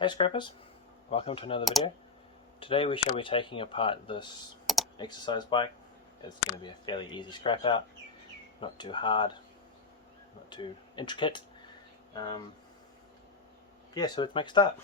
Hey scrappers, welcome to another video. Today we shall be taking apart this exercise bike. It's going to be a fairly easy scrap out, not too hard, not too intricate. Yeah, so let's make a start.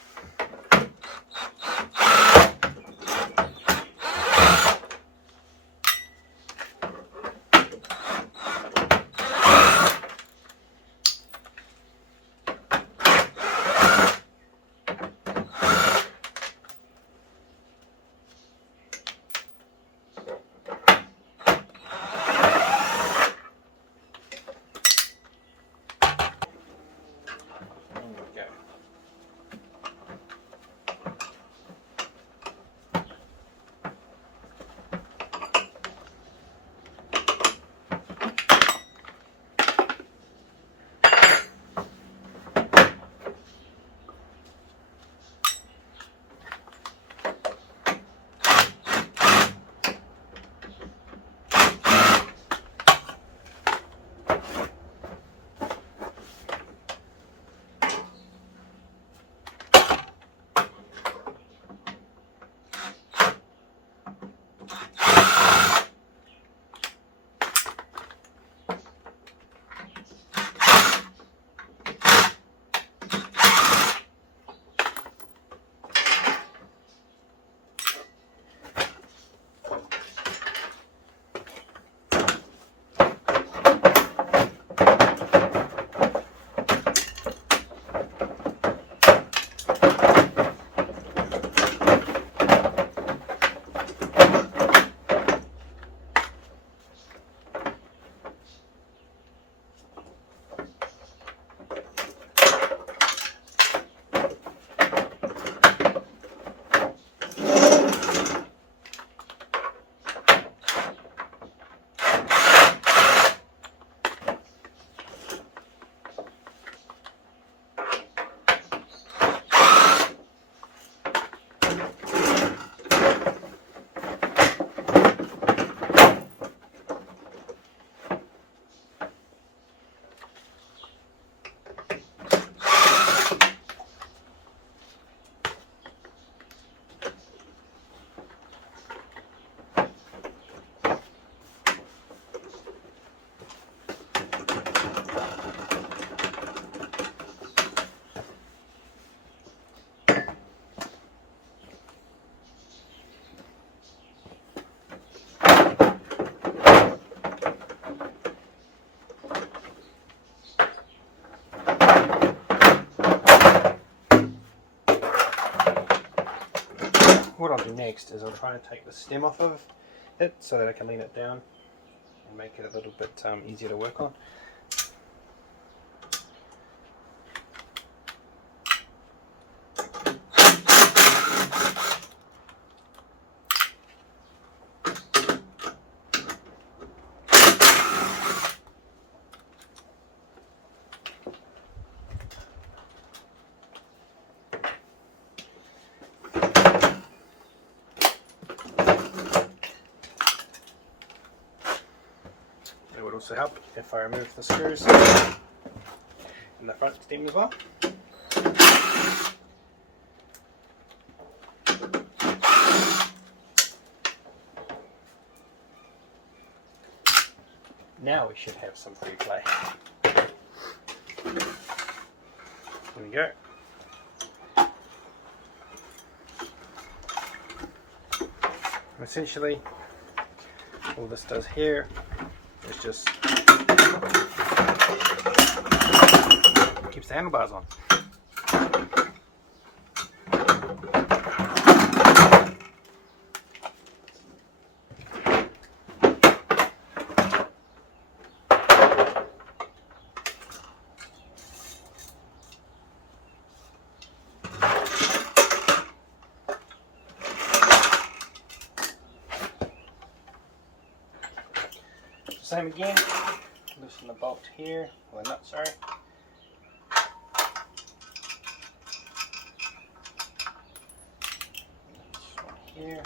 What I'll do next is I'll try and take the stem off of it so that I can lean it down and make it a little bit easier to work on. It would also help if I remove the screws in the front stem as well. Now we should have some free play. There we go. Essentially, all this does here is just keeps the handlebars on. Same again, loosen the bolt here, or the nut, sorry. This one here.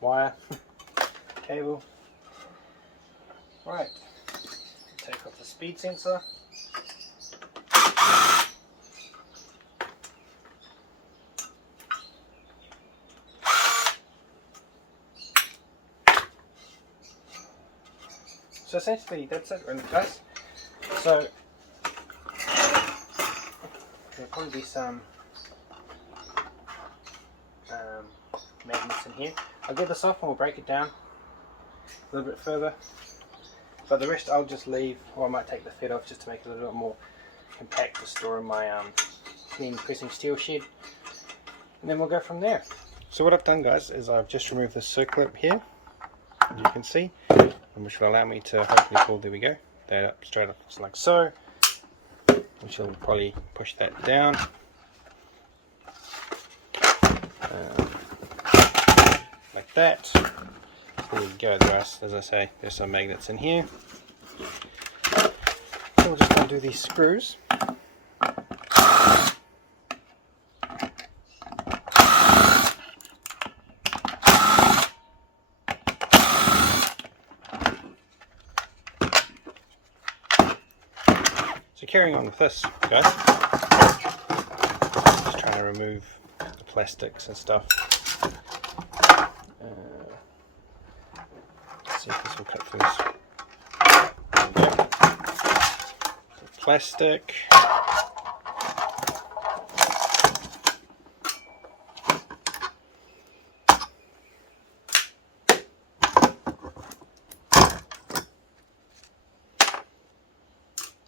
wire, cable. Right, take off the speed sensor. So essentially that's it really, guys. So there'll probably be some magnets in here. I'll get this off and we'll break it down a little bit further. But the rest I'll just leave, or I might take the feet off just to make it a little bit more compact to store in my clean pressing steel shed. And then we'll go from there. So what I've done, guys, is I've just removed this circlip here, as you can see, which will allow me to hopefully pull, there we go, that up straight up just like so, which will probably push that down. Like that. There we go. There are, as I say, there's some magnets in here. So we'll just undo these screws. So carrying on with this, guys, just trying to remove the plastics and stuff. Let's see if this will cut through this. There we go. So plastic.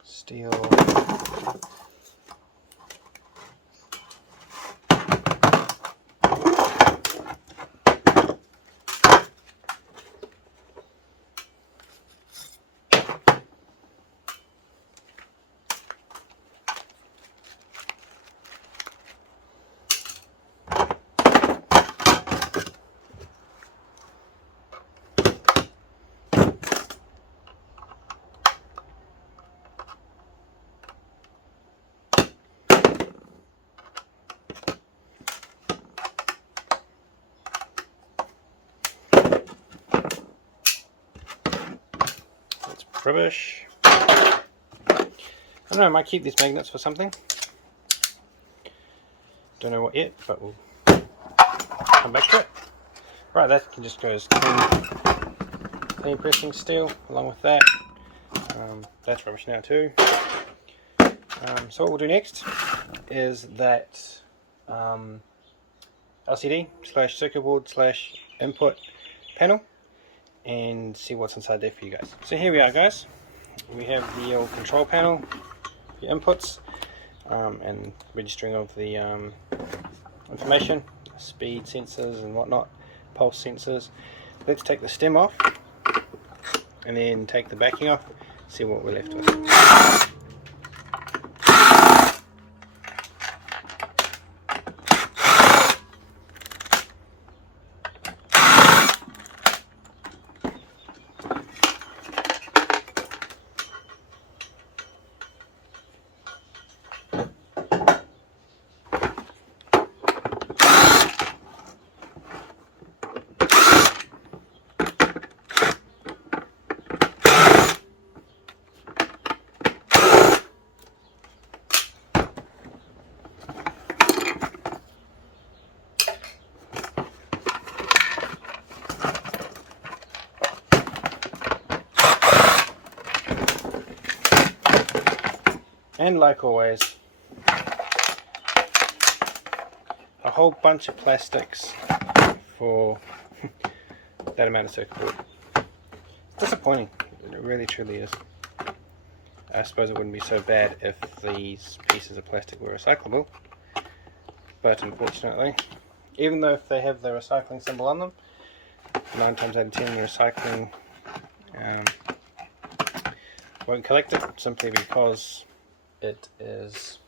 Steel. Rubbish. I don't know, I might keep these magnets for something. Don't know what yet, but we'll come back to it. Right, that can just go as clean pressing steel along with that. That's rubbish now too. So what we'll do next is that LCD / circuit board / input panel, and see what's inside there for you guys. So here we are, guys. We have the old control panel, the inputs, and registering of the information, speed sensors and whatnot, pulse sensors. Let's take the stem off and then take the backing off, see what we're left with. And like always, a whole bunch of plastics for that amount of circuit board. It's disappointing, it really truly is. I suppose it wouldn't be so bad if these pieces of plastic were recyclable, but unfortunately, even though if they have the recycling symbol on them, 9 times out of 10 the recycling won't collect it, simply because it is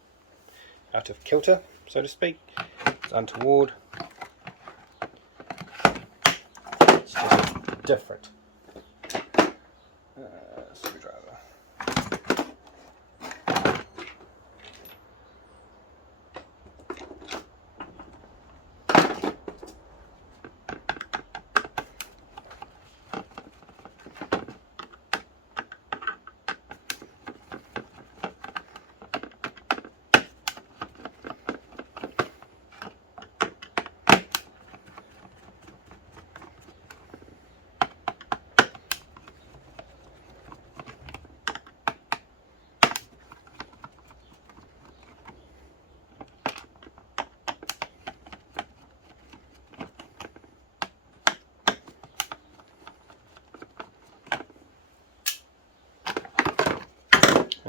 out of kilter, so to speak. It's untoward. It's just different. Screwdriver.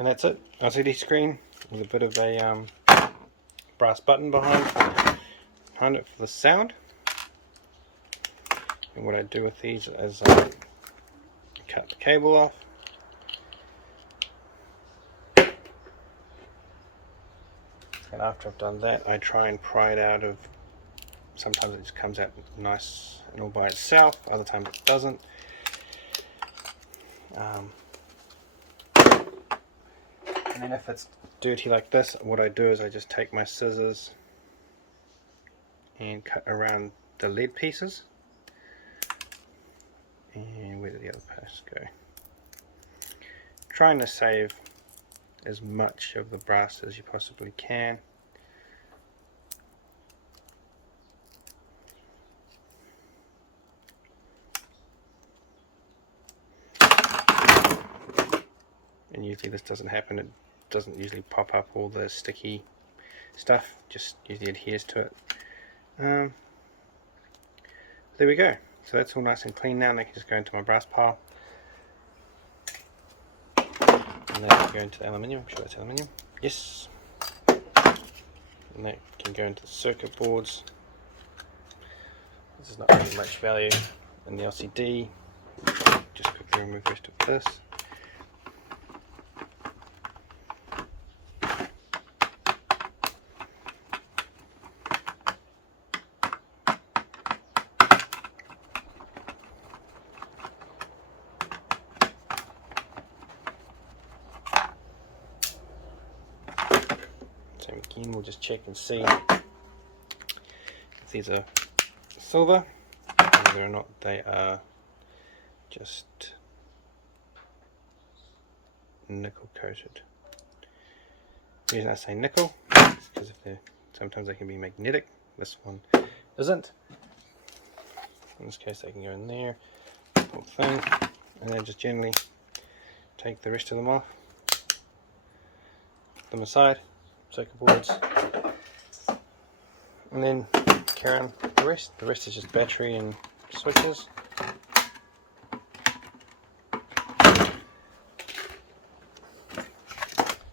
And that's it. LCD screen with a bit of a brass button behind it for the sound. And what I do with these is cut the cable off. And after I've done that, I try and pry it out of, sometimes it just comes out nice and all by itself, other times it doesn't. And then if it's dirty like this, what I do is I just take my scissors and cut around the lead pieces. And where did the other post go? Trying to save as much of the brass as you possibly can. And usually this doesn't happen, it doesn't usually pop up all the sticky stuff, just usually adheres to it. There we go. So that's all nice and clean now, and I can just go into my brass pile. And that can go into the aluminium, I'm sure it's aluminium. Yes. And that can go into the circuit boards. This is not really much value in the LCD. Just quickly remove the rest of this. So again, we'll just check and see if these are silver, whether or not they are just nickel coated. The reason I say nickel is because sometimes they can be magnetic. This one isn't. In this case, they can go in there, whole thing, and then just generally take the rest of them off, put them aside, circuit boards, and then carry on the rest. The rest is just battery and switches.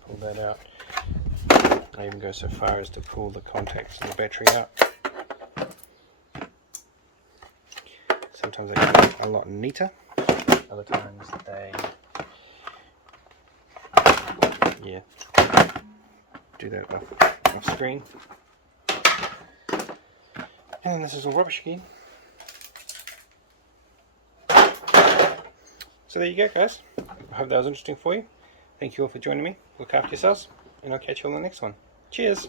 Pull that out. I even go so far as to pull the contacts and the battery out. Sometimes they can be a lot neater, other times they do that off screen. And this is all rubbish again. So there you go, guys. I hope that was interesting for you. Thank you all for joining me. Look after yourselves, and I'll catch you on the next one. Cheers!